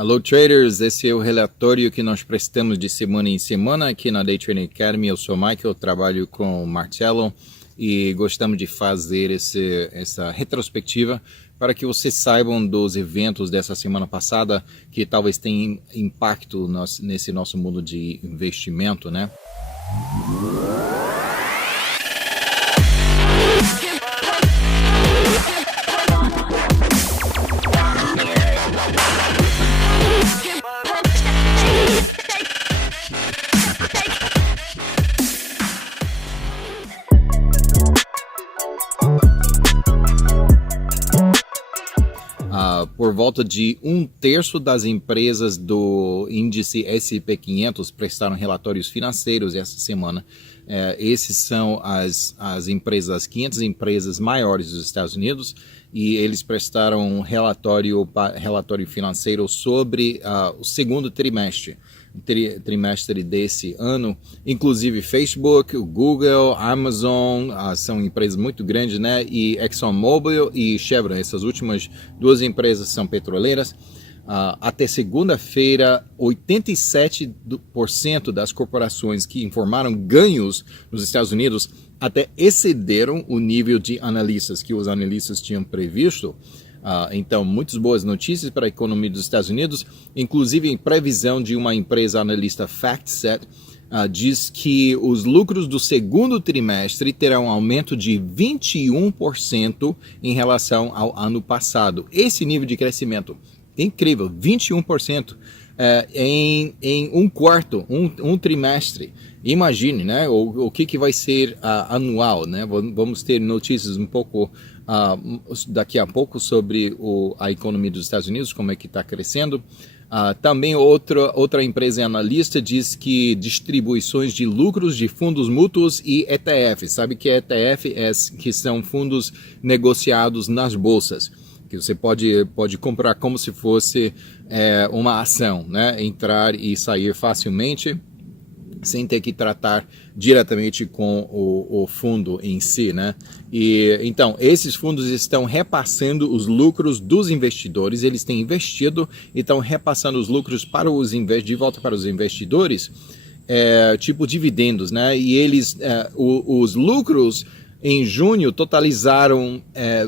Alô traders, esse é o relatório que nós prestamos de semana em semana aqui na Day Trading Academy. Eu sou o Michael, trabalho com o Marcelo e gostamos de fazer essa retrospectiva para que vocês saibam dos eventos dessa semana passada que talvez tenham impacto nesse nosso mundo de investimento, né? Por volta de 1/3 das empresas do índice S&P 500 prestaram relatórios financeiros essa semana. Esses são as empresas, as 500 empresas maiores dos Estados Unidos, e eles prestaram um relatório financeiro sobre o segundo trimestre desse ano. Inclusive Facebook, Google, Amazon, são empresas muito grandes, né? E ExxonMobil e Chevron, essas últimas duas empresas são petroleiras. Até segunda-feira, 87% das corporações que informaram ganhos nos Estados Unidos até excederam o nível de analistas que os analistas tinham previsto. Então, muitas boas notícias para a economia dos Estados Unidos, inclusive em previsão de uma empresa analista FactSet, diz que os lucros do segundo trimestre terão um aumento de 21% em relação ao ano passado. Esse nível de crescimento é incrível, 21% em um quarto, um trimestre. Imagine, né, o que vai ser anual, né? Vamos ter notícias um pouco daqui a pouco sobre a economia dos Estados Unidos, como é que está crescendo. Também outra empresa analista diz que distribuições de lucros de fundos mútuos e ETFs, sabe que ETF que são fundos negociados nas bolsas, que você pode comprar como se fosse uma ação, né? Entrar e sair facilmente, sem ter que tratar diretamente com o fundo em si, né? E então, esses fundos estão repassando os lucros dos investidores, eles têm investido e estão repassando os lucros de volta para os investidores, tipo dividendos, né? E os lucros em junho totalizaram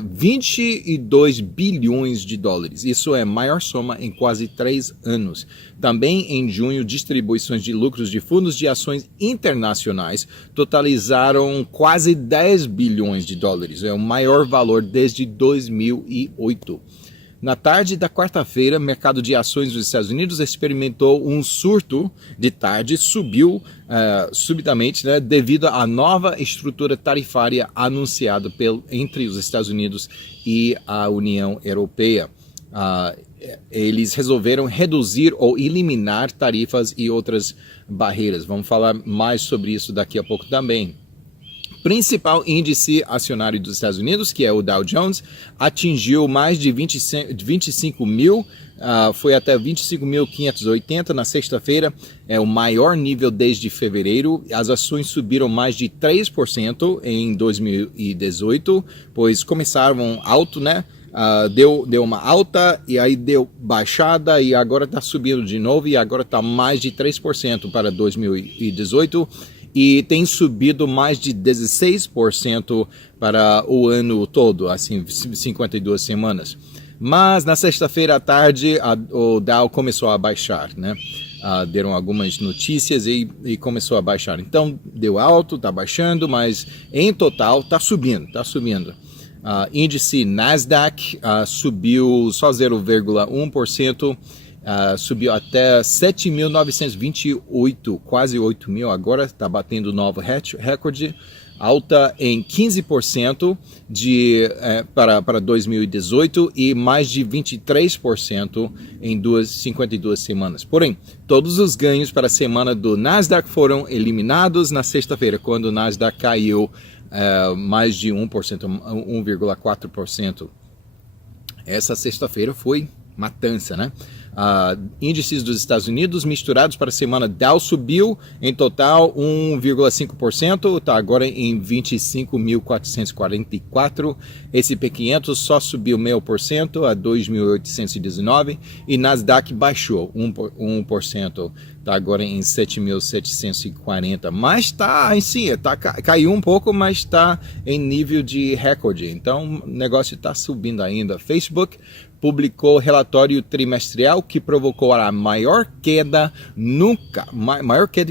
22 bilhões de dólares. Isso é a maior soma em quase 3 anos. Também em junho, distribuições de lucros de fundos de ações internacionais totalizaram quase 10 bilhões de dólares. É o maior valor desde 2008. Na tarde da quarta-feira, o mercado de ações dos Estados Unidos experimentou um surto de tarde, subiu subitamente, né, devido à nova estrutura tarifária anunciada entre os Estados Unidos e a União Europeia. Eles resolveram reduzir ou eliminar tarifas e outras barreiras. Vamos falar mais sobre isso daqui a pouco também. Principal índice acionário dos Estados Unidos, que é o Dow Jones, atingiu mais de 25 mil, foi até 25.580 na sexta-feira, é o maior nível desde fevereiro. As ações subiram mais de 3% em 2018, pois começaram alto, né? Deu uma alta e aí deu baixada e agora está subindo de novo e agora está mais de 3% para 2018. E tem subido mais de 16% para o ano todo, assim, 52 semanas. Mas na sexta-feira à tarde, o Dow começou a baixar, né? Deram algumas notícias e começou a baixar. Então, deu alto, está baixando, mas em total está subindo, índice Nasdaq subiu só 0,1%. Subiu até 7.928, quase 8.000, agora está batendo novo recorde, alta em 15% para 2018 e mais de 23% em 52 semanas. Porém, todos os ganhos para a semana do Nasdaq foram eliminados na sexta-feira, quando o Nasdaq caiu mais de 1%, 1,4%. Essa sexta-feira foi matança, né? Índices dos Estados Unidos misturados para a semana. Dow subiu em total 1,5%, está agora em 25.444. S&P 500 só subiu 0,5% a 2.819 e Nasdaq baixou 1%. Está agora em 7.740, mas está assim, caiu um pouco, mas está em nível de recorde. Então o negócio está subindo ainda. Facebook publicou relatório trimestral que provocou a maior queda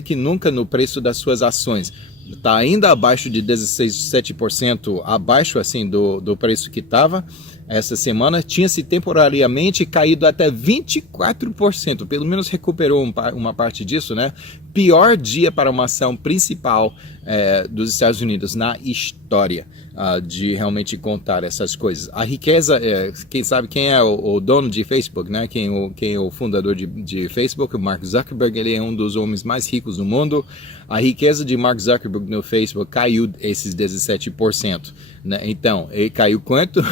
que nunca no preço das suas ações. Está ainda abaixo de 17%, abaixo assim do preço que estava. Essa semana tinha-se temporariamente caído até 24%, pelo menos recuperou uma parte disso, né? Pior dia para uma ação principal dos Estados Unidos na história de realmente contar essas coisas. A riqueza, quem sabe quem é o dono de Facebook, né? Quem é o fundador de Facebook, o Mark Zuckerberg, ele é um dos homens mais ricos do mundo. A riqueza de Mark Zuckerberg no Facebook caiu esses 17%. Né? Então, ele caiu quanto?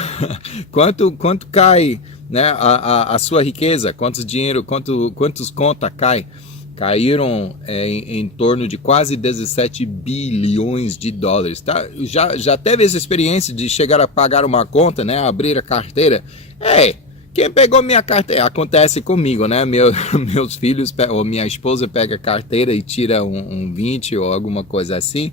quanto cai, né, a sua riqueza? Quantos contas cai? Caíram em torno de quase 17 bilhões de dólares. Tá? Já teve essa experiência de chegar a pagar uma conta, né, abrir a carteira? Quem pegou minha carteira? Acontece comigo, né? Meus filhos ou minha esposa pega a carteira e tira um 20 ou alguma coisa assim.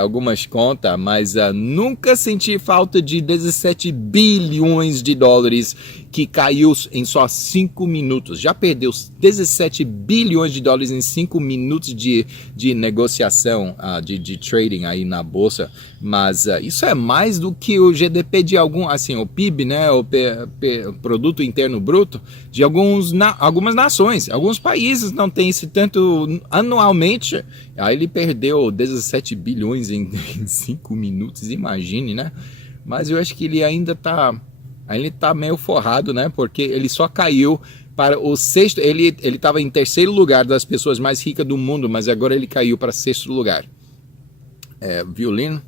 Algumas contas, mas nunca senti falta de 17 bilhões de dólares que caiu em só 5 minutos. Já perdeu 17 bilhões de dólares em 5 minutos de negociação, de trading aí na bolsa. Mas isso é mais do que o GDP de o PIB, né, o Produto Interno Bruto, de algumas nações. Alguns países não têm esse tanto anualmente. Aí ele perdeu 17 bilhões em 5 minutos, imagine, né? Mas eu acho que ele ainda tá meio forrado, né? Porque ele só caiu para o sexto. Ele estava em terceiro lugar das pessoas mais ricas do mundo, mas agora ele caiu para sexto lugar. Violino?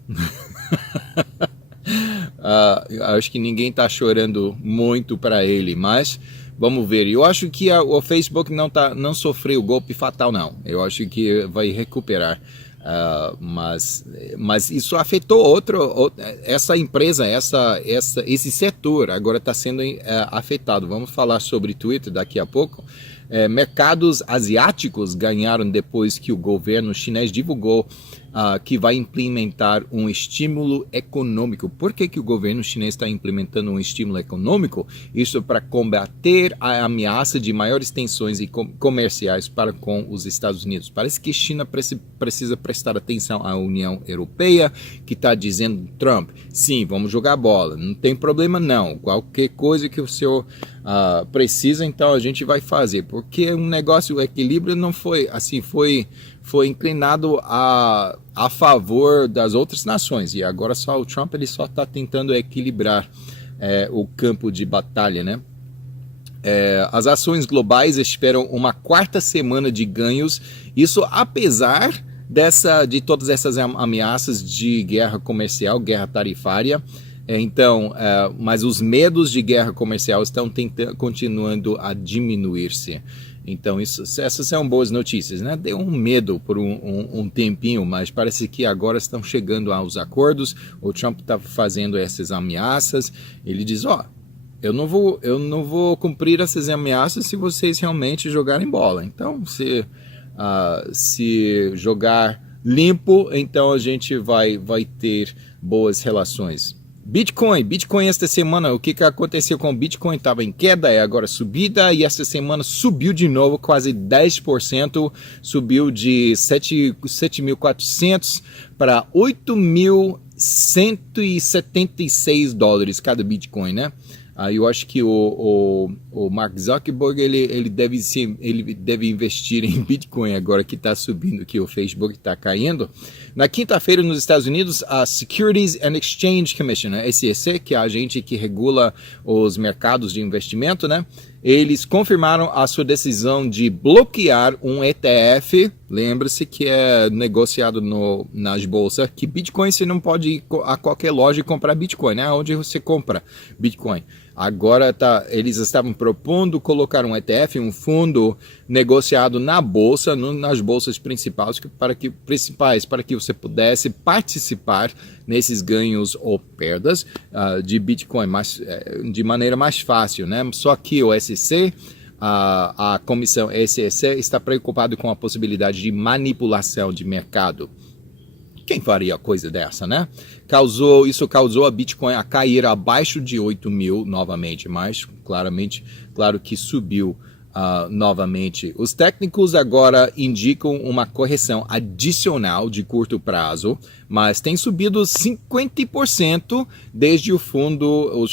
Acho que ninguém está chorando muito para ele, mas vamos ver. Eu acho que o Facebook não sofreu golpe fatal, não. Eu acho que vai recuperar. Mas isso afetou essa empresa, esse setor agora está sendo afetado. Vamos falar sobre Twitter daqui a pouco. Mercados asiáticos ganharam depois que o governo chinês divulgou que vai implementar um estímulo econômico. Por que o governo chinês está implementando um estímulo econômico? Isso para combater a ameaça de maiores tensões comerciais para com os Estados Unidos. Parece que a China precisa prestar atenção à União Europeia, que está dizendo, Trump, sim, vamos jogar bola, não tem problema não, qualquer coisa que o senhor precisa, então a gente vai fazer, porque um negócio, o equilíbrio não foi assim, foi inclinado a favor das outras nações, e agora só o Trump ele só está tentando equilibrar o campo de batalha, né? As ações globais esperam uma quarta semana de ganhos, isso apesar de todas essas ameaças de guerra comercial, guerra tarifária. Mas os medos de guerra comercial estão continuando a diminuir-se. Então, essas são boas notícias, né? Deu um medo por um tempinho, mas parece que agora estão chegando aos acordos. O Trump está fazendo essas ameaças. Ele diz, eu não vou cumprir essas ameaças se vocês realmente jogarem bola. Então, se jogar limpo, então a gente vai ter boas relações. Bitcoin esta semana, o que aconteceu com o Bitcoin? Estava em queda, agora subida, e esta semana subiu de novo, quase 10%, subiu de 7.400 para 8.176 dólares cada Bitcoin, né? Eu acho que o Mark Zuckerberg ele deve investir em Bitcoin agora que está subindo, que o Facebook está caindo. Na quinta-feira, nos Estados Unidos, a Securities and Exchange Commission, né, SEC, que é a agente que regula os mercados de investimento, né, eles confirmaram a sua decisão de bloquear um ETF, lembre-se que é negociado nas bolsas, que Bitcoin você não pode ir a qualquer loja e comprar Bitcoin, né, onde você compra Bitcoin. Agora eles estavam propondo colocar um ETF, um fundo negociado na bolsa, nas bolsas principais, para que você pudesse participar nesses ganhos ou perdas de Bitcoin de maneira mais fácil, né? Só que o SEC, a comissão SEC está preocupada com a possibilidade de manipulação de mercado. Quem faria coisa dessa, né? Isso causou a Bitcoin a cair abaixo de 8 mil novamente, mas claro que subiu novamente. Os técnicos agora indicam uma correção adicional de curto prazo, mas tem subido 50% desde os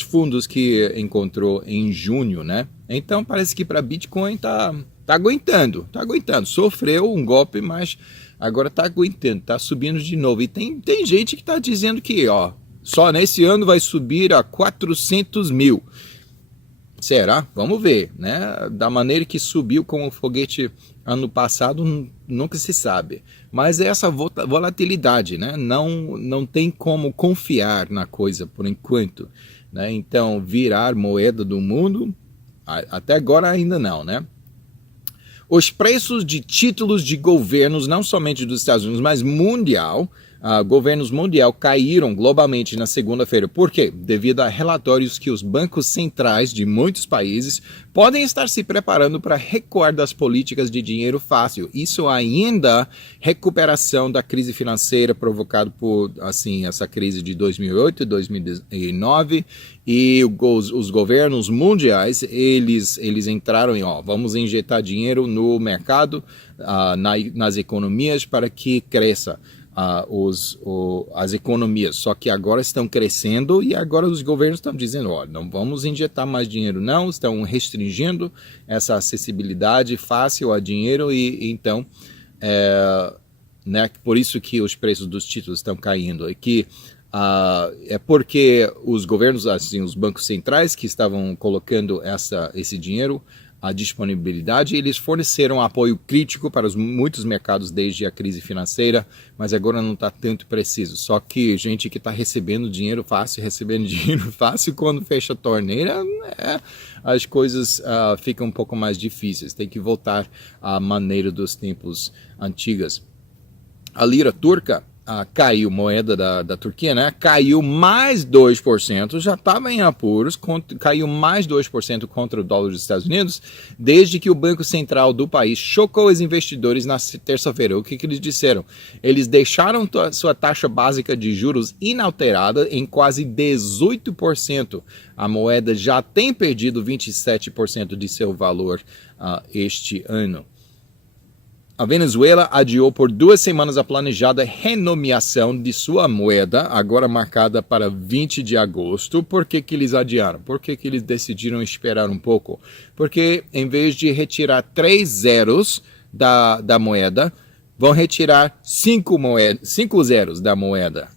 fundos que encontrou em junho, né? Então parece que para Bitcoin tá aguentando. Sofreu um golpe, mas agora está aguentando, está subindo de novo. E tem gente que está dizendo que só nesse ano vai subir a 400 mil. Será? Vamos ver, né? Da maneira que subiu com o foguete ano passado, nunca se sabe. Mas é essa volatilidade, né? Não tem como confiar na coisa por enquanto, né? Então, virar moeda do mundo, até agora ainda não, né? Os preços de títulos de governos, não somente dos Estados Unidos, mas mundial, governos mundial caíram globalmente na segunda-feira. Por quê? Devido a relatórios que os bancos centrais de muitos países podem estar se preparando para recuar das políticas de dinheiro fácil. Isso ainda recuperação da crise financeira provocada por essa crise de 2008 e 2009. E os governos mundiais, eles entraram em, vamos injetar dinheiro no mercado, nas economias para que cresça as economias. Só que agora estão crescendo e agora os governos estão dizendo, não vamos injetar mais dinheiro não, estão restringindo essa acessibilidade fácil a dinheiro e então, né, por isso que os preços dos títulos estão caindo. É porque os governos, os bancos centrais que estavam colocando esse dinheiro, a disponibilidade, eles forneceram apoio crítico para muitos mercados desde a crise financeira, mas agora não está tanto preciso. Só que gente que está recebendo dinheiro fácil, quando fecha a torneira, as coisas ficam um pouco mais difíceis. Tem que voltar à maneira dos tempos antigos. A lira turca caiu, moeda da Turquia, né? Caiu mais 2%, já estava em apuros, caiu mais 2% contra o dólar dos Estados Unidos, desde que o Banco Central do país chocou os investidores na terça-feira. O que eles disseram? Eles deixaram sua taxa básica de juros inalterada em quase 18%. A moeda já tem perdido 27% de seu valor este ano. A Venezuela adiou por 2 semanas a planejada renomeação de sua moeda, agora marcada para 20 de agosto. Por que eles adiaram? Por que eles decidiram esperar um pouco? Porque em vez de retirar 3 zeros da moeda, vão retirar 5 zeros da moeda.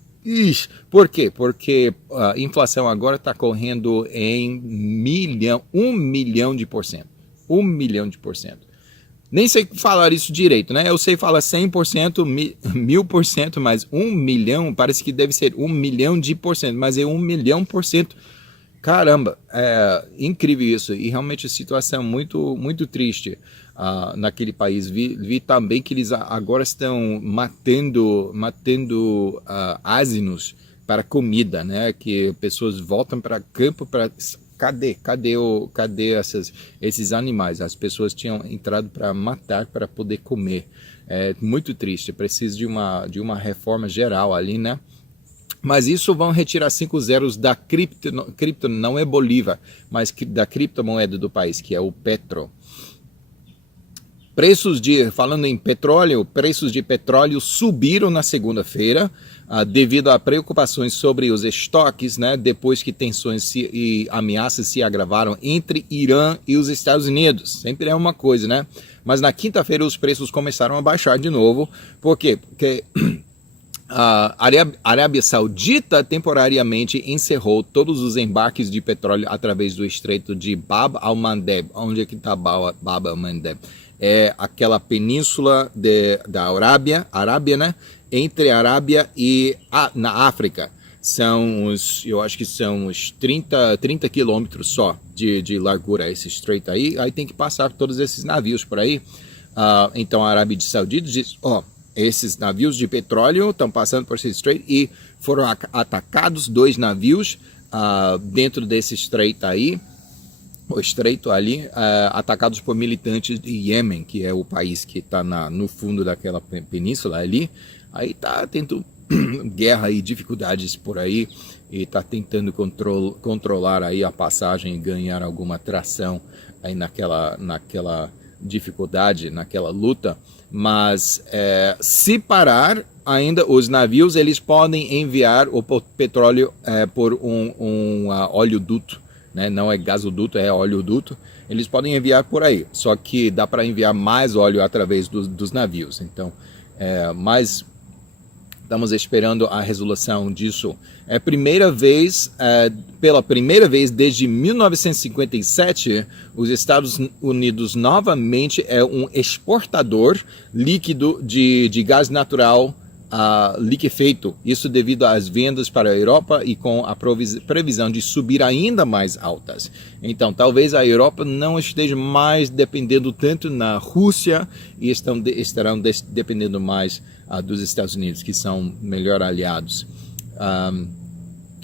Por quê? Porque a inflação agora está correndo em 1 milhão de por cento. 1 milhão de por cento. Nem sei falar isso direito, né? Eu sei falar 100%, 1000%, mas 1 milhão parece que deve ser 1 milhão de por cento, mas é 1 milhão por cento. Caramba, é incrível isso. E realmente a situação muito, muito triste naquele país. Vi também que eles agora estão matando asinos para comida, né? Que pessoas voltam para campo para... Cadê esses animais? As pessoas tinham entrado para matar, para poder comer. É muito triste, precisa de uma reforma geral ali, né? Mas isso vão retirar 5 zeros da cripto, não é Bolívar, mas da criptomoeda do país, que é o Petro. Falando em petróleo, preços de petróleo subiram na segunda-feira devido a preocupações sobre os estoques, né, depois que tensões e ameaças se agravaram entre Irã e os Estados Unidos. Sempre é uma coisa, né? Mas na quinta-feira os preços começaram a baixar de novo. Por quê? Porque a Arábia Saudita temporariamente encerrou todos os embarques de petróleo através do estreito de Bab al-Mandeb. Onde é que está Bab al-Mandeb? É aquela península da Arábia, né? Entre a Arábia e na África. eu acho que são uns 30 quilômetros só de largura esse estreito aí tem que passar todos esses navios por aí. Então a Arábia Saudita diz, esses navios de petróleo estão passando por esse estreito e foram atacados 2 navios dentro desse estreito aí, o estreito ali, atacados por militantes de Iêmen, que é o país que está no fundo daquela península ali. Aí está tendo guerra e dificuldades por aí e está tentando controlar aí a passagem e ganhar alguma tração aí naquela dificuldade, naquela luta. Mas se parar ainda, os navios eles podem enviar o petróleo por um oleoduto, né? Não é gasoduto, é oleoduto. Eles podem enviar por aí, só que dá para enviar mais óleo através dos navios. Então, mas estamos esperando a resolução disso. Pela primeira vez desde 1957, os Estados Unidos novamente é um exportador líquido de gás natural liquefeito. Isso devido às vendas para a Europa e com a previsão de subir ainda mais altas. Então, talvez a Europa não esteja mais dependendo tanto na Rússia e estarão dependendo mais dos Estados Unidos, que são melhor aliados.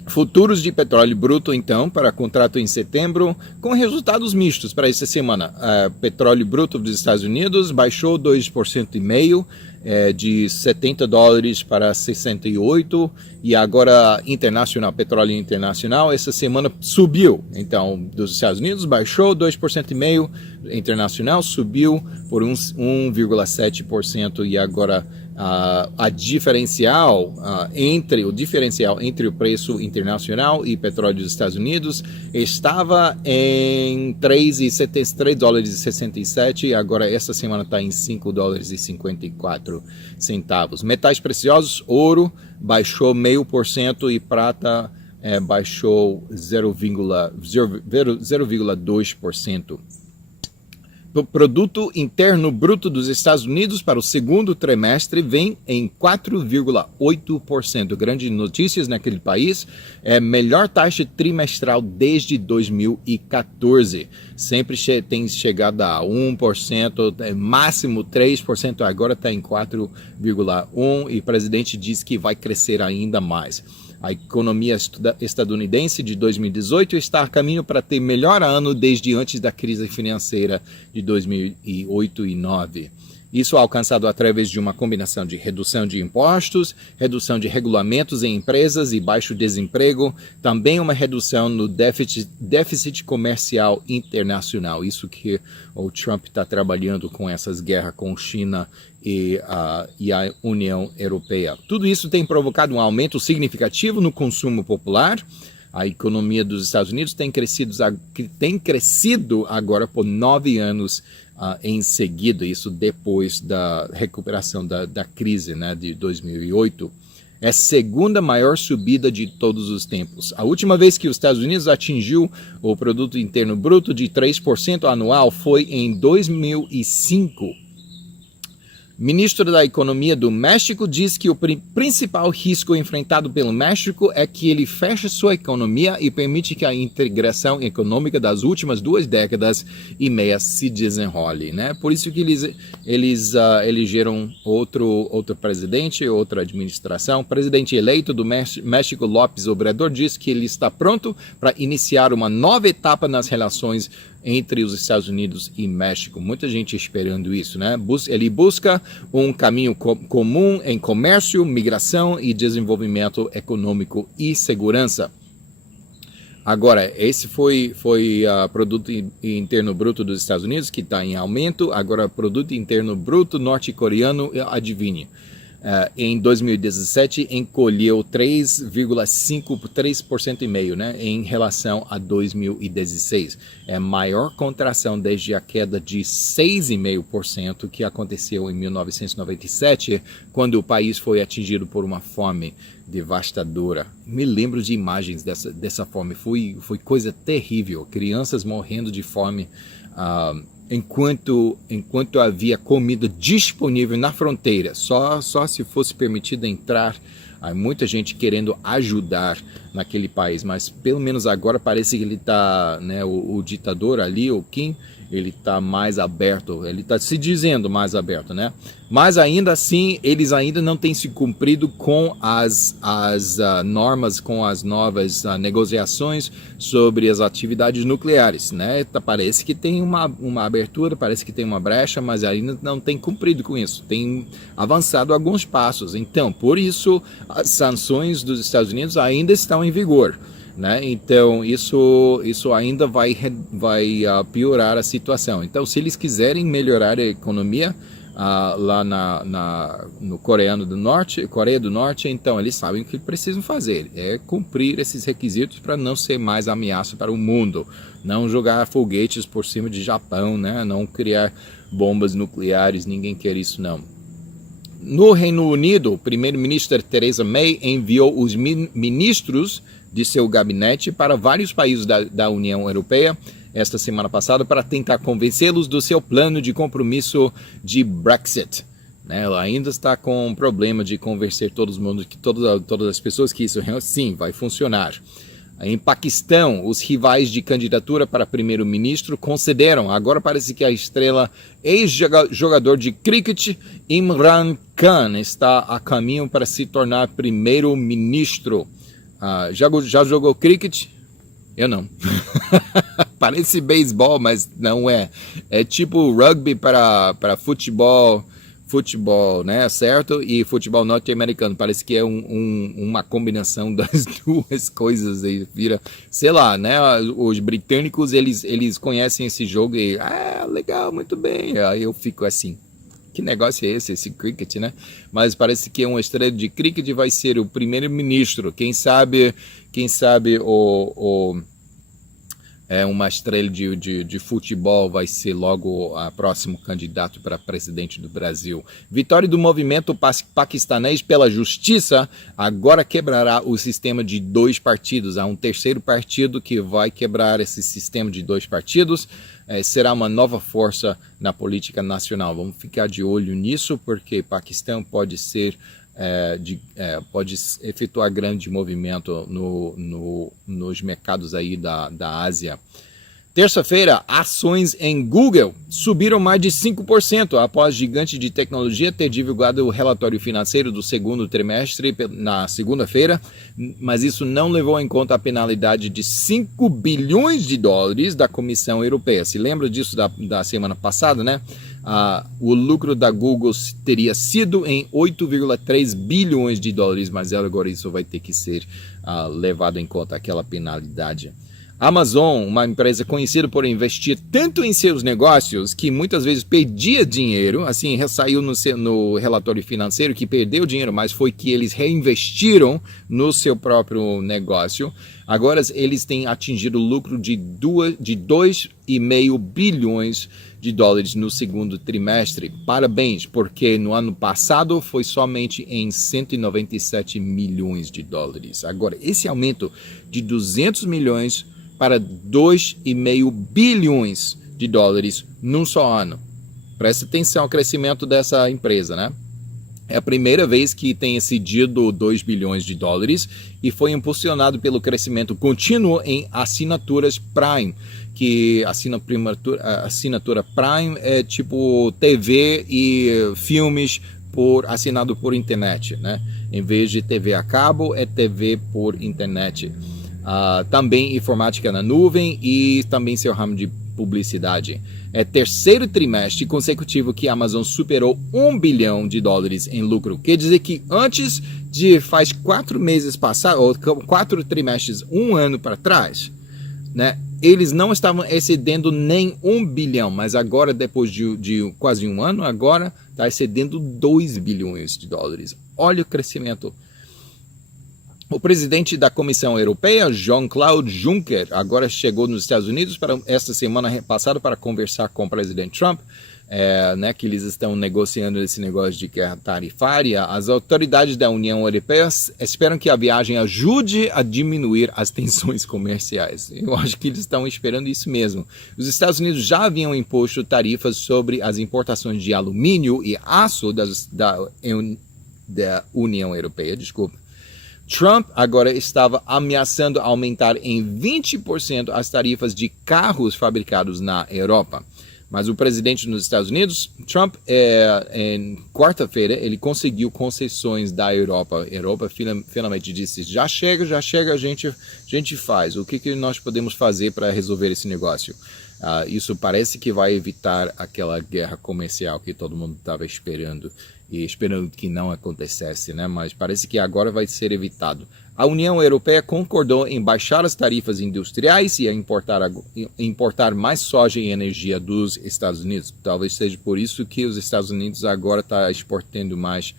Futuros de petróleo bruto, então, para contrato em setembro, com resultados mistos para essa semana. Petróleo bruto dos Estados Unidos baixou 2,5%, de 70 dólares para 68, e agora petróleo internacional, essa semana subiu. Então, dos Estados Unidos baixou 2,5%, internacional subiu por 1,7%, e agora o diferencial entre o preço internacional e petróleo dos Estados Unidos estava em 3 dólares e 67, e agora essa semana está em 5 dólares e 54 centavos. Metais preciosos, ouro baixou 0,5% e prata baixou 0,2%. O produto interno bruto dos Estados Unidos para o segundo trimestre vem em 4,8%. Grande notícias naquele país. Melhor taxa trimestral desde 2014. Sempre tem chegado a 1%, máximo 3%, agora está em 4,1%, e o presidente diz que vai crescer ainda mais. A economia estadunidense de 2018 está a caminho para ter melhor ano desde antes da crise financeira de 2008 e 2009. Isso alcançado através de uma combinação de redução de impostos, redução de regulamentos em empresas e baixo desemprego, também uma redução no déficit comercial internacional. Isso que o Trump está trabalhando com essas guerras com China e a União Europeia. Tudo isso tem provocado um aumento significativo no consumo popular. A economia dos Estados Unidos tem crescido agora por 9 anos em seguida, isso depois da recuperação da crise, né, de 2008. É a segunda maior subida de todos os tempos. A última vez que os Estados Unidos atingiu o produto interno bruto de 3% anual foi em 2005. Ministro da Economia do México diz que o principal risco enfrentado pelo México é que ele feche sua economia e permite que a integração econômica das últimas 2 décadas e meia se desenrole, né? Por isso que eles elegeram outro presidente, outra administração. O presidente eleito do México, López Obrador, diz que ele está pronto para iniciar uma nova etapa nas relações entre os Estados Unidos e México. Muita gente esperando isso, né? Ele busca um caminho comum em comércio, migração e desenvolvimento econômico e segurança. Agora, esse foi produto interno bruto dos Estados Unidos, que está em aumento. Agora, produto interno bruto norte-coreano, adivinhe. Em 2017 encolheu 3,5%, né, em relação a 2016. É a maior contração desde a queda de 6,5% que aconteceu em 1997, quando o país foi atingido por uma fome devastadora. Me lembro de imagens dessa fome, foi coisa terrível, crianças morrendo de fome, enquanto havia comida disponível na fronteira, só se fosse permitido entrar Há muita gente querendo ajudar naquele país, mas pelo menos agora parece que ele está, né, o ditador ali, o Kim, ele está mais aberto, ele está se dizendo mais aberto, né? Mas ainda assim, eles ainda não têm se cumprido com as normas, com as novas negociações sobre as atividades nucleares, né? Parece que tem uma abertura, parece que tem uma brecha, mas ainda não tem cumprido com isso, tem avançado alguns passos. Então, por isso, as sanções dos Estados Unidos ainda estão em vigor. Né? Então isso ainda vai piorar a situação. Então, se eles quiserem melhorar a economia lá no Coreia do Norte, então eles sabem o que precisam fazer, é cumprir esses requisitos para não ser mais ameaça para o mundo, não jogar foguetes por cima de Japão, né? Não criar bombas nucleares, ninguém quer isso não. No Reino Unido, o primeiro-ministro Theresa May enviou os ministros de seu gabinete para vários países da União Europeia esta semana passada para tentar convencê-los do seu plano de compromisso de Brexit. Né? Ela ainda está com um problema de convencer todo mundo, todas as pessoas que isso sim vai funcionar. Em Paquistão, os rivais de candidatura para primeiro-ministro concederam. Agora parece que a estrela ex-jogador de cricket Imran Khan está a caminho para se tornar primeiro-ministro. Já jogou cricket? Eu não. Parece beisebol, mas não é. É tipo rugby para futebol, né, certo? E futebol norte-americano. Parece que é uma combinação das duas coisas. Aí vira, sei lá, né? Os britânicos, eles conhecem esse jogo e, legal, muito bem. Aí eu fico assim, que negócio é esse cricket, né? Mas parece que uma estrela de cricket vai ser o primeiro-ministro. Quem sabe uma estrela de futebol vai ser logo o próximo candidato para presidente do Brasil. Vitória do movimento paquistanês pela justiça agora quebrará o sistema de 2 partidos. Há um terceiro partido que vai quebrar esse sistema de 2 partidos. Será uma nova força na política nacional. Vamos ficar de olho nisso, porque Paquistão pode efetuar grande movimento nos mercados aí da Ásia. Terça-feira, ações em Google subiram mais de 5% após o gigante de tecnologia ter divulgado o relatório financeiro do segundo trimestre na segunda-feira, mas isso não levou em conta a penalidade de 5 bilhões de dólares da Comissão Europeia. Se lembra disso da semana passada, né? O lucro da Google teria sido em 8,3 bilhões de dólares, mas agora isso vai ter que ser levado em conta, aquela penalidade. Amazon, uma empresa conhecida por investir tanto em seus negócios que muitas vezes perdia dinheiro, assim, saiu no relatório financeiro que perdeu dinheiro, mas foi que eles reinvestiram no seu próprio negócio. Agora eles têm atingido lucro de 2,5 bilhões de dólares no segundo trimestre. Parabéns, porque no ano passado foi somente em 197 milhões de dólares. Agora, esse aumento de 200 milhões para 2,5 bilhões de dólares num só ano. Preste atenção ao crescimento dessa empresa, né? É a primeira vez que tem excedido 2 bilhões de dólares e foi impulsionado pelo crescimento contínuo em assinaturas Prime, que a assinatura Prime é tipo TV e filmes assinado por internet, né? Em vez de TV a cabo, é TV por internet. Também informática na nuvem e também seu ramo de publicidade. É terceiro trimestre consecutivo que a Amazon superou 1 bilhão de dólares em lucro. Quer dizer que antes de faz 4 meses passar, ou 4 trimestres, um ano para trás, né, eles não estavam excedendo nem 1 bilhão, mas agora, depois de quase um ano, agora está excedendo 2 bilhões de dólares. Olha o crescimento. O presidente da Comissão Europeia, Jean-Claude Juncker, agora chegou nos Estados Unidos esta semana passada para conversar com o presidente Trump, né, que eles estão negociando esse negócio de guerra tarifária. As autoridades da União Europeia esperam que a viagem ajude a diminuir as tensões comerciais. Eu acho que eles estão esperando isso mesmo. Os Estados Unidos já haviam imposto tarifas sobre as importações de alumínio e aço da União Europeia, desculpa. Trump agora estava ameaçando aumentar em 20% as tarifas de carros fabricados na Europa. Mas o presidente dos Estados Unidos, Trump, em quarta-feira, ele conseguiu concessões da Europa. A Europa finalmente disse, já chega, a gente faz. O que nós podemos fazer para resolver esse negócio? Isso parece que vai evitar aquela guerra comercial que todo mundo estava esperando. E esperando que não acontecesse, né? Mas parece que agora vai ser evitado. A União Europeia concordou em baixar as tarifas industriais e a importar mais soja e energia dos Estados Unidos. Talvez seja por isso que os Estados Unidos agora estão exportando mais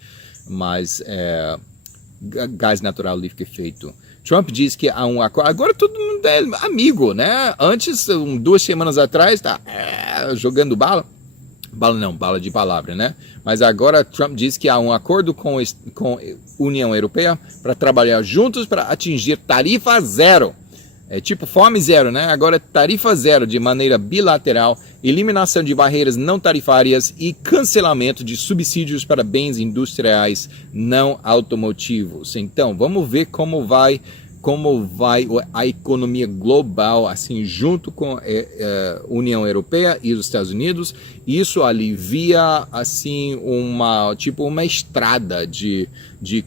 gás natural liquefeito. Trump diz que há um acordo. Agora todo mundo é amigo, né? Antes, 2 semanas atrás, tá jogando bala. Bala de palavra, né? Mas agora Trump diz que há um acordo com a União Europeia para trabalhar juntos para atingir tarifa zero. É tipo fome zero, né? Agora é tarifa zero de maneira bilateral, eliminação de barreiras não tarifárias e cancelamento de subsídios para bens industriais não automotivos. Então, vamos ver como vai a economia global, assim, junto com a União Europeia e os Estados Unidos. Isso alivia, assim, uma estrada de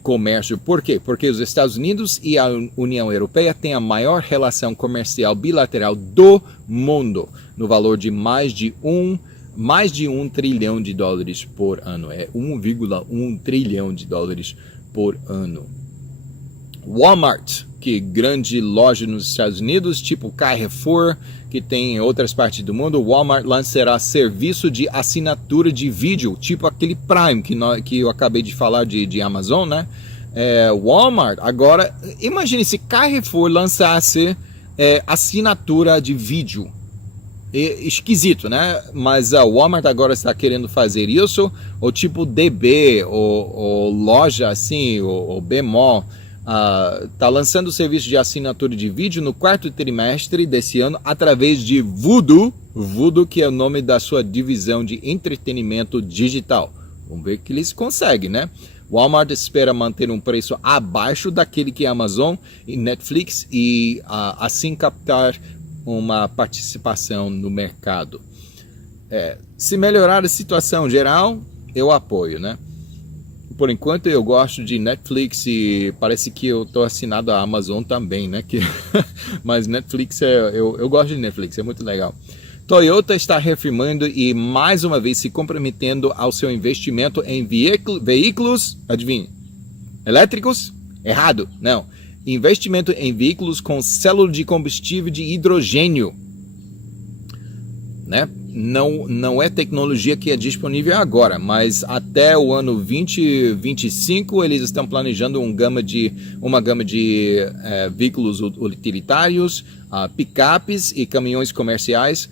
comércio. Por quê? Porque os Estados Unidos e a União Europeia têm a maior relação comercial bilateral do mundo, no valor de mais de um trilhão de dólares por ano. É 1,1 trilhão de dólares por ano. Walmart, que grande loja nos Estados Unidos, tipo Carrefour, que tem em outras partes do mundo, Walmart lançará serviço de assinatura de vídeo, tipo aquele Prime que eu acabei de falar de Amazon, né? Walmart, agora, imagine se Carrefour lançasse assinatura de vídeo. Esquisito, né? Mas a Walmart agora está querendo fazer isso, ou tipo DB, ou loja assim, ou Bemol, está lançando o serviço de assinatura de vídeo no 4º trimestre desse ano através de Vudu, que é o nome da sua divisão de entretenimento digital. Vamos ver o que eles conseguem, né? Walmart espera manter um preço abaixo daquele que é Amazon e Netflix e assim captar uma participação no mercado. Se melhorar a situação geral, eu apoio, né? Por enquanto eu gosto de Netflix e parece que eu estou assinado a Amazon também, né? Mas Netflix, eu gosto de Netflix, é muito legal. Toyota está reafirmando e mais uma vez se comprometendo ao seu investimento em veículos, adivinha, elétricos? Errado, não. Investimento em veículos com célula de combustível de hidrogênio, né? Não é tecnologia que é disponível agora, mas até o ano 2025 eles estão planejando uma gama de veículos utilitários, picapes e caminhões comerciais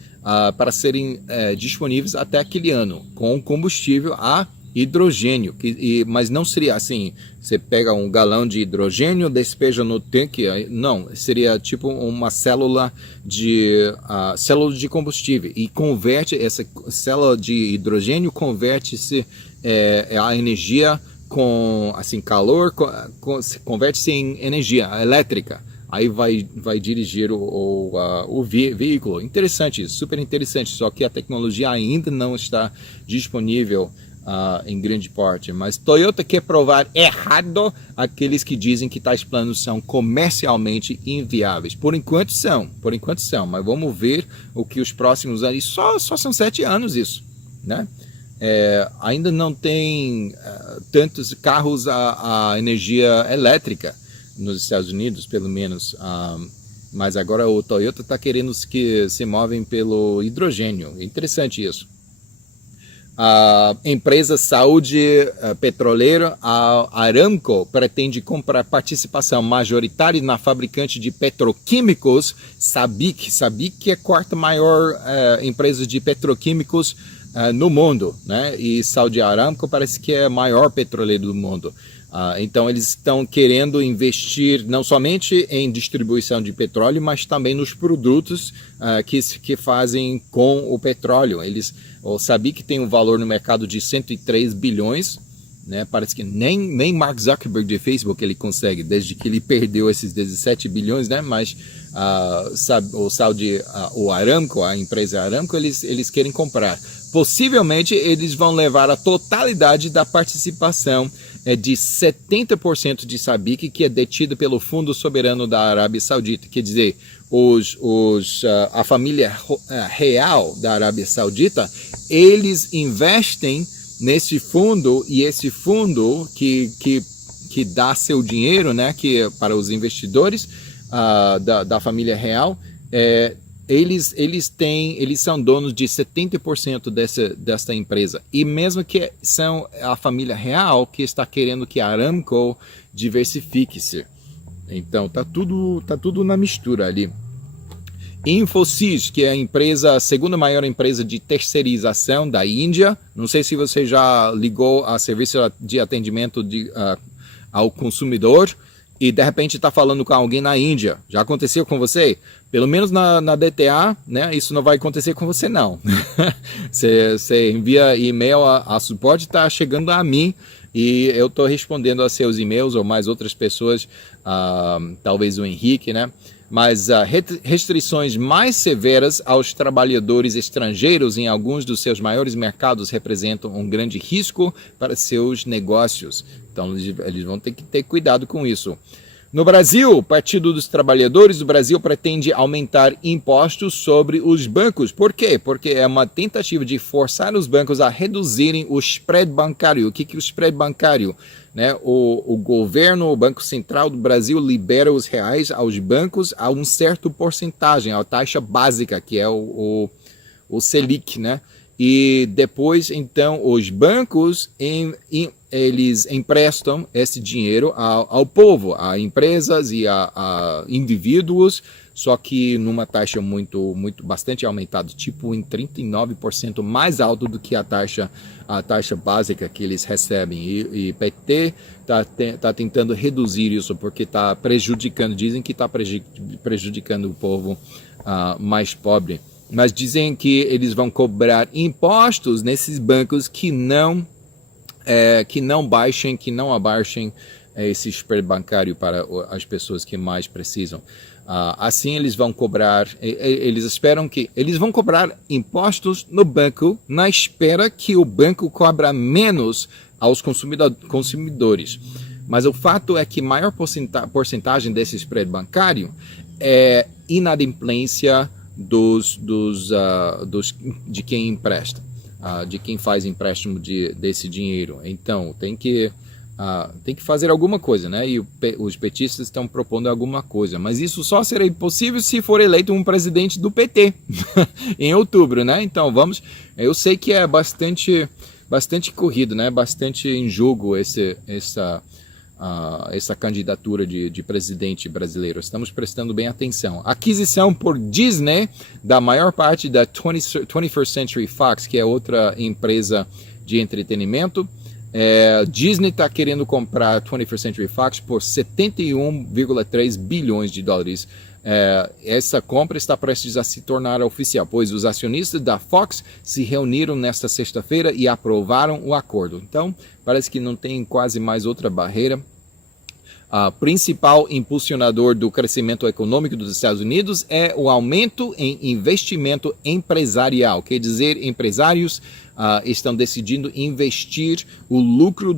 para serem disponíveis até aquele ano, com combustível a hidrogênio, mas não seria assim, você pega um galão de hidrogênio, despeja no tanque, não, seria tipo uma célula de combustível e converte essa célula de hidrogênio, converte-se a energia com assim calor, converte-se em energia elétrica. Aí vai dirigir o veículo. Interessante isso, super interessante, só que a tecnologia ainda não está disponível em grande parte, mas Toyota quer provar errado aqueles que dizem que tais planos são comercialmente inviáveis. Por enquanto são, mas vamos ver o que os próximos anos, só são 7 anos isso, né? Ainda não tem tantos carros a energia elétrica nos Estados Unidos, pelo menos, mas agora o Toyota está querendo que se movem pelo hidrogênio. É interessante isso. A empresa Saúde Petroleira, a Aramco, pretende comprar participação majoritária na fabricante de petroquímicos SABIC. SABIC é a 4ª maior empresa de petroquímicos no mundo, né? E Saudi Aramco parece que é a maior petroleira do mundo. Então eles estão querendo investir não somente em distribuição de petróleo, mas também nos produtos que fazem com o petróleo. O SABIC tem um valor no mercado de 103 bilhões né? Parece que nem Mark Zuckerberg de Facebook ele consegue, desde que ele perdeu esses 17 bilhões, né? Mas o Aramco, a empresa Aramco, eles querem comprar. Possivelmente eles vão levar a totalidade da participação de 70% de Sabic, que é detida pelo Fundo Soberano da Arábia Saudita. Quer dizer, a família real da Arábia Saudita, eles investem nesse fundo, e esse fundo que dá seu dinheiro, né, para os investidores da família real, eles são donos de 70% dessa empresa. E mesmo que são a família real que está querendo que a Aramco diversifique-se. Então, tá tudo na mistura ali. Infosys, que é a segunda maior empresa de terceirização da Índia. Não sei se você já ligou a serviço de atendimento ao consumidor e de repente está falando com alguém na Índia. Já aconteceu com você? Pelo menos na DTA, né? Isso não vai acontecer com você, não. Você envia e-mail, a suporte está chegando a mim e eu estou respondendo a seus e-mails ou mais outras pessoas, talvez o Henrique, né? Mas restrições mais severas aos trabalhadores estrangeiros em alguns dos seus maiores mercados representam um grande risco para seus negócios. Então, eles vão ter que ter cuidado com isso. No Brasil, o Partido dos Trabalhadores do Brasil pretende aumentar impostos sobre os bancos. Por quê? Porque é uma tentativa de forçar os bancos a reduzirem o spread bancário. O que é o spread bancário? Né? O governo, o Banco Central do Brasil, libera os reais aos bancos a um certo porcentagem, a taxa básica, que é o Selic, né? E depois, então, os bancos eles emprestam esse dinheiro ao povo, a empresas e a indivíduos, só que numa taxa bastante aumentada, tipo em 39% mais alto do que a taxa básica que eles recebem. E PT tá tentando reduzir isso porque está prejudicando, dizem que está prejudicando o povo mais pobre. Mas dizem que eles vão cobrar impostos nesses bancos que não abaixem esse spread bancário para as pessoas que mais precisam. Assim eles vão cobrar, eles esperam que eles vão cobrar impostos no banco na espera que o banco cobra menos aos consumidores. Mas o fato é que maior porcentagem desse spread bancário é inadimplência de quem empresta, de quem faz empréstimo desse dinheiro. Então, tem que fazer alguma coisa, né? E os petistas estão propondo alguma coisa. Mas isso só será possível se for eleito um presidente do PT em outubro, né? Então, eu sei que é bastante corrido, né? Bastante em jogo essa candidatura de presidente brasileiro. Estamos prestando bem atenção. Aquisição por Disney da maior parte da 21st Century Fox, que é outra empresa de entretenimento. Disney está querendo comprar a 21st Century Fox por 71,3 bilhões de dólares. Essa compra está prestes a se tornar oficial, pois os acionistas da Fox se reuniram nesta sexta-feira e aprovaram o acordo. Então, parece que não tem quase mais outra barreira. O principal impulsionador do crescimento econômico dos Estados Unidos é o aumento em investimento empresarial. Quer dizer, empresários estão decidindo investir o lucro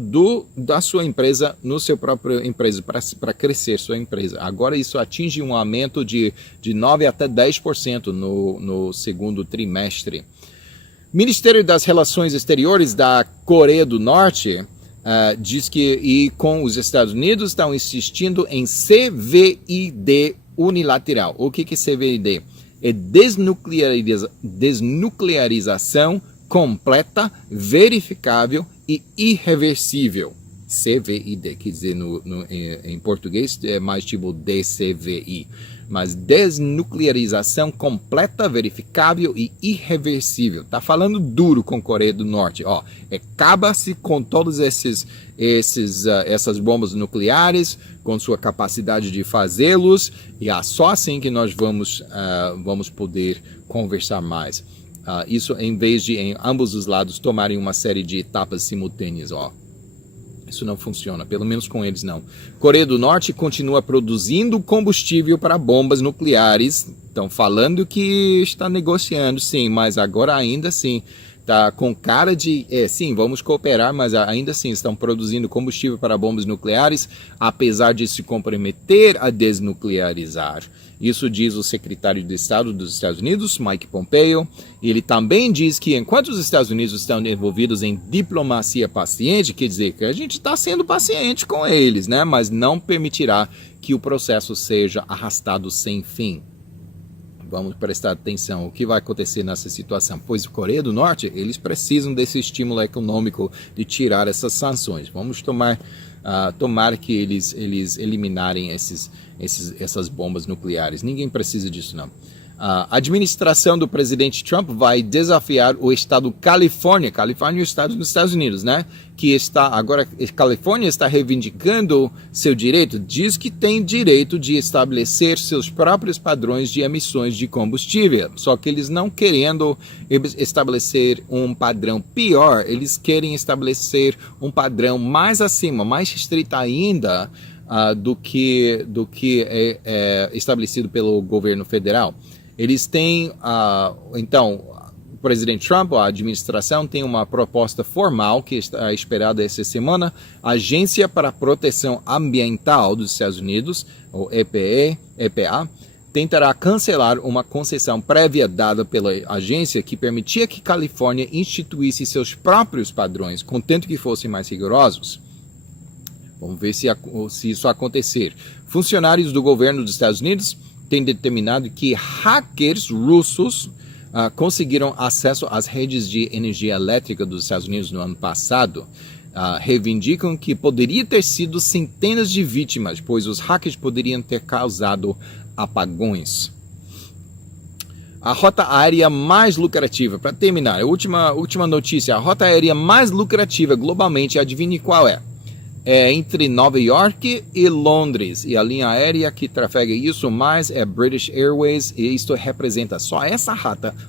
da sua empresa no seu próprio empresa, para crescer sua empresa. Agora isso atinge um aumento de 9% até 10% no segundo trimestre. Ministério das Relações Exteriores da Coreia do Norte diz que com os Estados Unidos estão insistindo em CVID unilateral. O que é CVID? É desnuclearização completa, verificável e irreversível. CVID, quer dizer, em português é mais tipo DCVI. Mas desnuclearização completa, verificável e irreversível. Tá falando duro com a Coreia do Norte. Acaba-se com todas essas bombas nucleares, com sua capacidade de fazê-los, e só assim que nós vamos poder conversar mais. Isso em vez de em ambos os lados tomarem uma série de etapas simultâneas. Isso não funciona, pelo menos com eles não. Coreia do Norte continua produzindo combustível para bombas nucleares. Estão falando que está negociando, sim, mas agora ainda assim está com cara de, sim, vamos cooperar, mas ainda assim estão produzindo combustível para bombas nucleares, apesar de se comprometer a desnuclearizar. Isso diz o secretário de Estado dos Estados Unidos, Mike Pompeo. Ele também diz que enquanto os Estados Unidos estão envolvidos em diplomacia paciente, quer dizer que a gente está sendo paciente com eles, né? Mas não permitirá que o processo seja arrastado sem fim. Vamos prestar atenção o que vai acontecer nessa situação, pois a Coreia do Norte, eles precisam desse estímulo econômico de tirar essas sanções. Vamos tomar que eles eliminarem essas bombas nucleares. Ninguém precisa disso, não. A administração do presidente Trump vai desafiar o estado Califórnia é o estado dos Estados Unidos, né? Que agora, Califórnia está reivindicando seu direito, diz que tem direito de estabelecer seus próprios padrões de emissões de combustível, só que eles não querendo estabelecer um padrão pior, eles querem estabelecer um padrão mais acima, mais restrito ainda do que é estabelecido pelo governo federal. Eles têm, então, o presidente Trump, a administração, tem uma proposta formal que está esperada essa semana. A Agência para a Proteção Ambiental dos Estados Unidos, ou EPA, tentará cancelar uma concessão prévia dada pela agência que permitia que Califórnia instituísse seus próprios padrões, contanto que fossem mais rigorosos. Vamos ver se isso acontecer. Funcionários do governo dos Estados Unidos têm determinado que hackers russos conseguiram acesso às redes de energia elétrica dos Estados Unidos no ano passado. Reivindicam que poderia ter sido centenas de vítimas, pois os hackers poderiam ter causado apagões. A rota aérea mais lucrativa, para terminar, a última notícia, a rota aérea mais lucrativa globalmente, adivinhe qual é? É entre Nova York e Londres, e a linha aérea que trafega isso mais é British Airways, e isto representa, só essa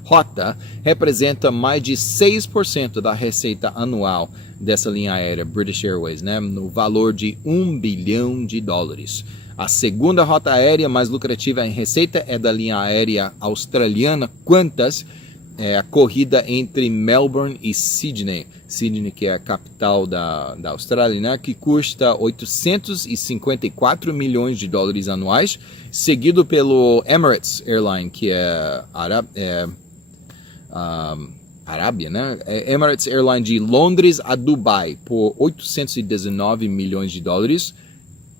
rota representa mais de 6% da receita anual dessa linha aérea, British Airways, né, no valor de $1 bilhão. A segunda rota aérea mais lucrativa em receita é da linha aérea australiana Qantas, a corrida entre Melbourne e Sydney, que é a capital da Austrália, né, que custa $854 milhões anuais, seguido pelo Emirates Airline, que é Arábia, né? Emirates Airline de Londres a Dubai, por $819 milhões.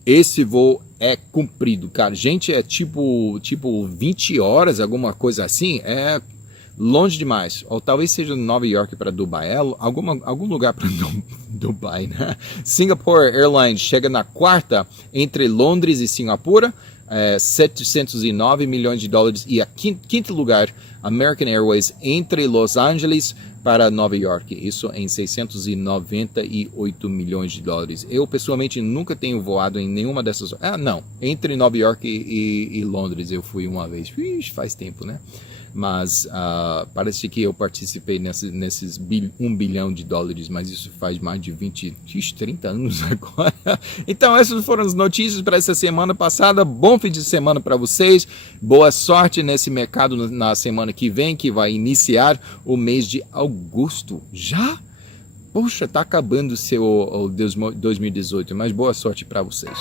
Esse voo é comprido, cara. Gente, é tipo 20 horas, alguma coisa assim, é longe demais, ou talvez seja Nova York para Dubai, algum lugar para Dubai, né? Singapore Airlines chega na quarta entre Londres e Singapura, $709 milhões, e a quinto lugar, American Airways entre Los Angeles para Nova York, isso em $698 milhões. Eu pessoalmente nunca tenho voado em nenhuma dessas, não, entre Nova York e Londres eu fui uma vez, faz tempo, né? Mas parece que eu participei nesses $1 bilhão, mas isso faz mais de 30 anos agora. Então essas foram as notícias para essa semana passada. Bom fim de semana para vocês, boa sorte nesse mercado na semana que vem, que vai iniciar o mês de agosto. Já? Poxa, tá acabando o 2018, mas boa sorte para vocês.